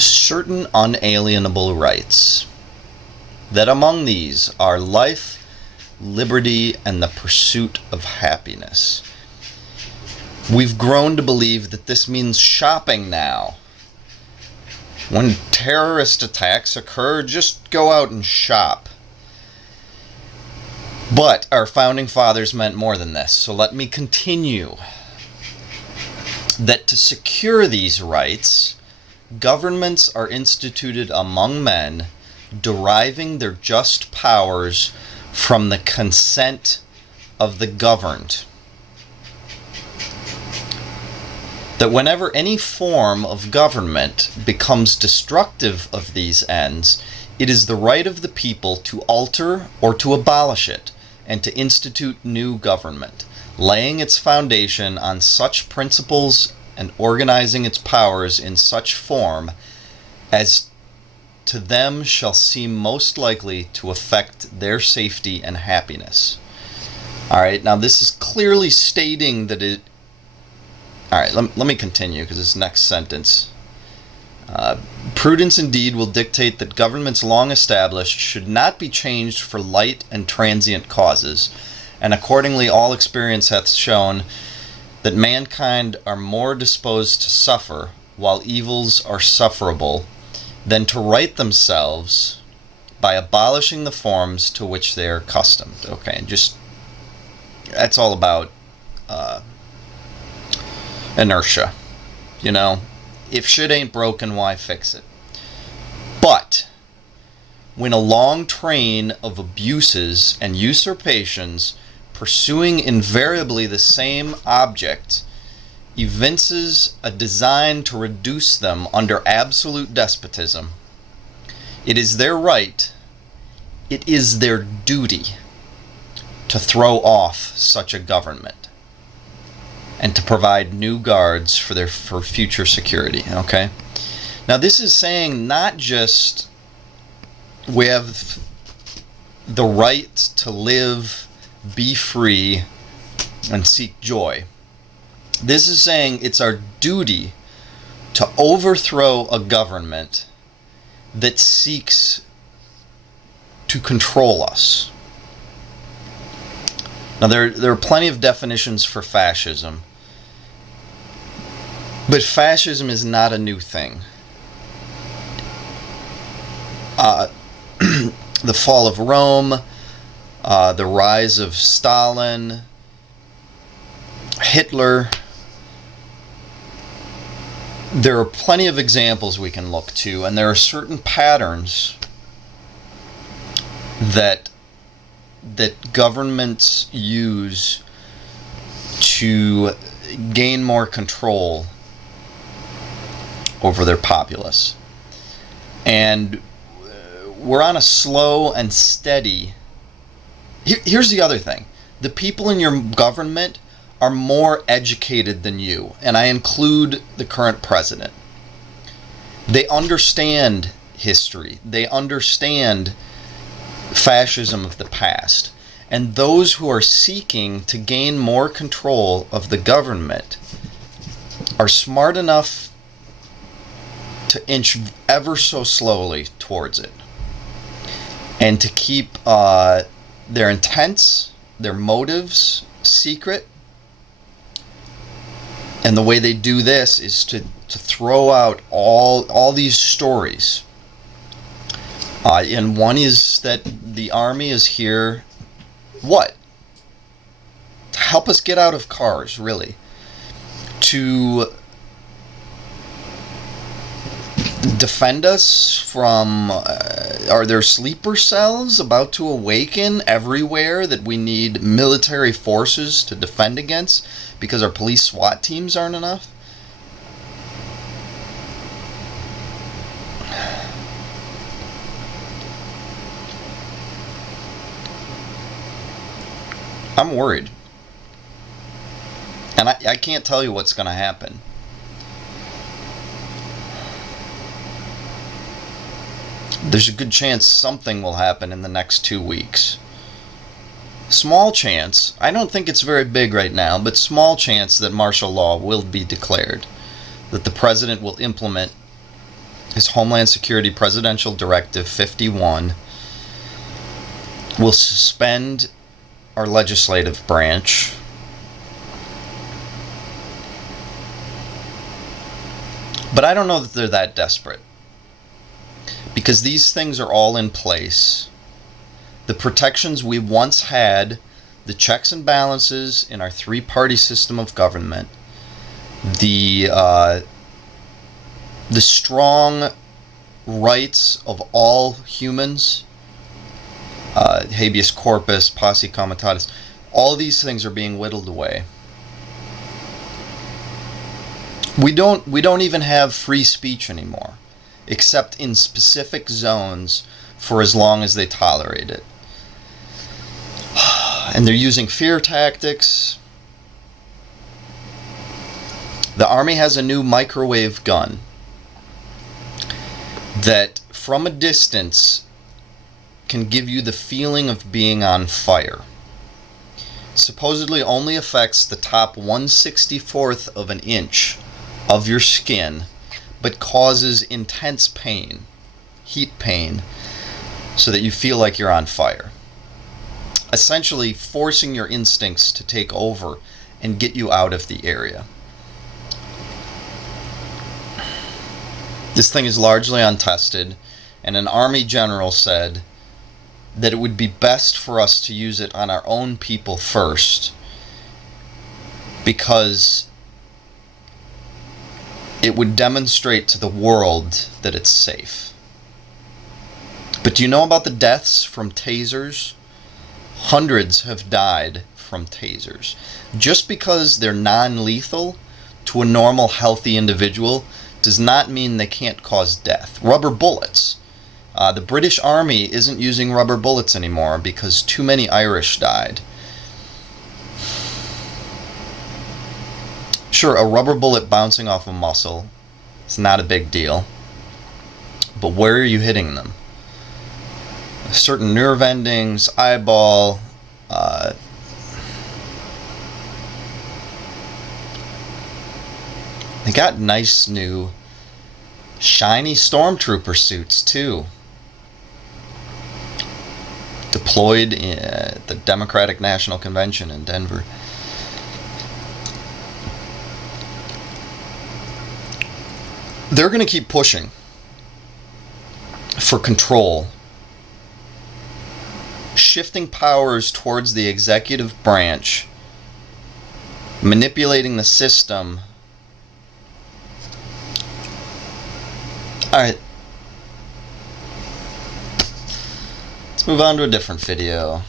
certain unalienable rights, that among these are life, liberty, and the pursuit of happiness. We've grown to believe that this means shopping now. When terrorist attacks occur, just go out and shop. But our founding fathers meant more than this, so let me continue. That to secure these rights, governments are instituted among men, deriving their just powers from the consent of the governed. That whenever any form of government becomes destructive of these ends, it is the right of the people to alter or to abolish it, and to institute new government, laying its foundation on such principles and organizing its powers in such form as to them shall seem most likely to affect their safety and happiness. Alright, now this is clearly stating that it... Alright, let me continue, because this next sentence. Prudence indeed will dictate that governments long established should not be changed for light and transient causes, and accordingly all experience hath shown that mankind are more disposed to suffer, while evils are sufferable, than to right themselves by abolishing the forms to which they are accustomed. Okay, just that's all about inertia. You know, if shit ain't broken, why fix it? But when a long train of abuses and usurpations pursuing invariably the same object evinces a design to reduce them under absolute despotism, it is their right, it is their duty to throw off such a government and to provide new guards for future security. Okay? Now this is saying not just we have the right to live, be free, and seek joy. This is saying it's our duty to overthrow a government that seeks to control us. Now there are plenty of definitions for fascism, but fascism is not a new thing. The fall of Rome, the rise of Stalin, Hitler. There are plenty of examples we can look to, and there are certain patterns that governments use to gain more control over their populace. And we're on a slow and steady... Here's the other thing. The people in your government are more educated than you, and I include the current president. They understand history. They understand fascism of the past. And those who are seeking to gain more control of the government are smart enough to inch ever so slowly towards it, and to keep their intents, their motives secret. And the way they do this is to throw out all these stories. And one is that the army is here, what? To help us get out of cars, really. To defend us from, are there sleeper cells about to awaken everywhere that we need military forces to defend against because our police SWAT teams aren't enough? I'm worried. And I can't tell you what's going to happen. There's a good chance something will happen in the next 2 weeks. Small chance, I don't think it's very big right now, but small chance that martial law will be declared. That the president will implement his Homeland Security Presidential Directive 51 will suspend our legislative branch, but I don't know that they're that desperate, because these things are all in place. The protections we once had, the checks and balances in our three-party system of government, the strong rights of all humans, habeas corpus, posse comitatus, all these things are being whittled away. We don't even have free speech anymore, except in specific zones for as long as they tolerate it. And they're using fear tactics. The Army has a new microwave gun that from a distance can give you the feeling of being on fire. Supposedly only affects the top 1/64th of an inch of your skin, but causes intense pain, heat pain, so that you feel like you're on fire. Essentially forcing your instincts to take over and get you out of the area. This thing is largely untested, and an Army general said that it would be best for us to use it on our own people first, because it would demonstrate to the world that it's safe. But do you know about the deaths from tasers? Hundreds have died from tasers. Just because they're non-lethal to a normal, healthy individual does not mean they can't cause death. Rubber bullets. The British Army isn't using rubber bullets anymore because too many Irish died. Sure, a rubber bullet bouncing off a muscle, it's not a big deal. But where are you hitting them? Certain nerve endings, eyeball, they got nice new shiny stormtrooper suits too, deployed at the Democratic National Convention in Denver. They're going to keep pushing for control, shifting powers towards the executive branch, manipulating the system. Alright, let's move on to a different video.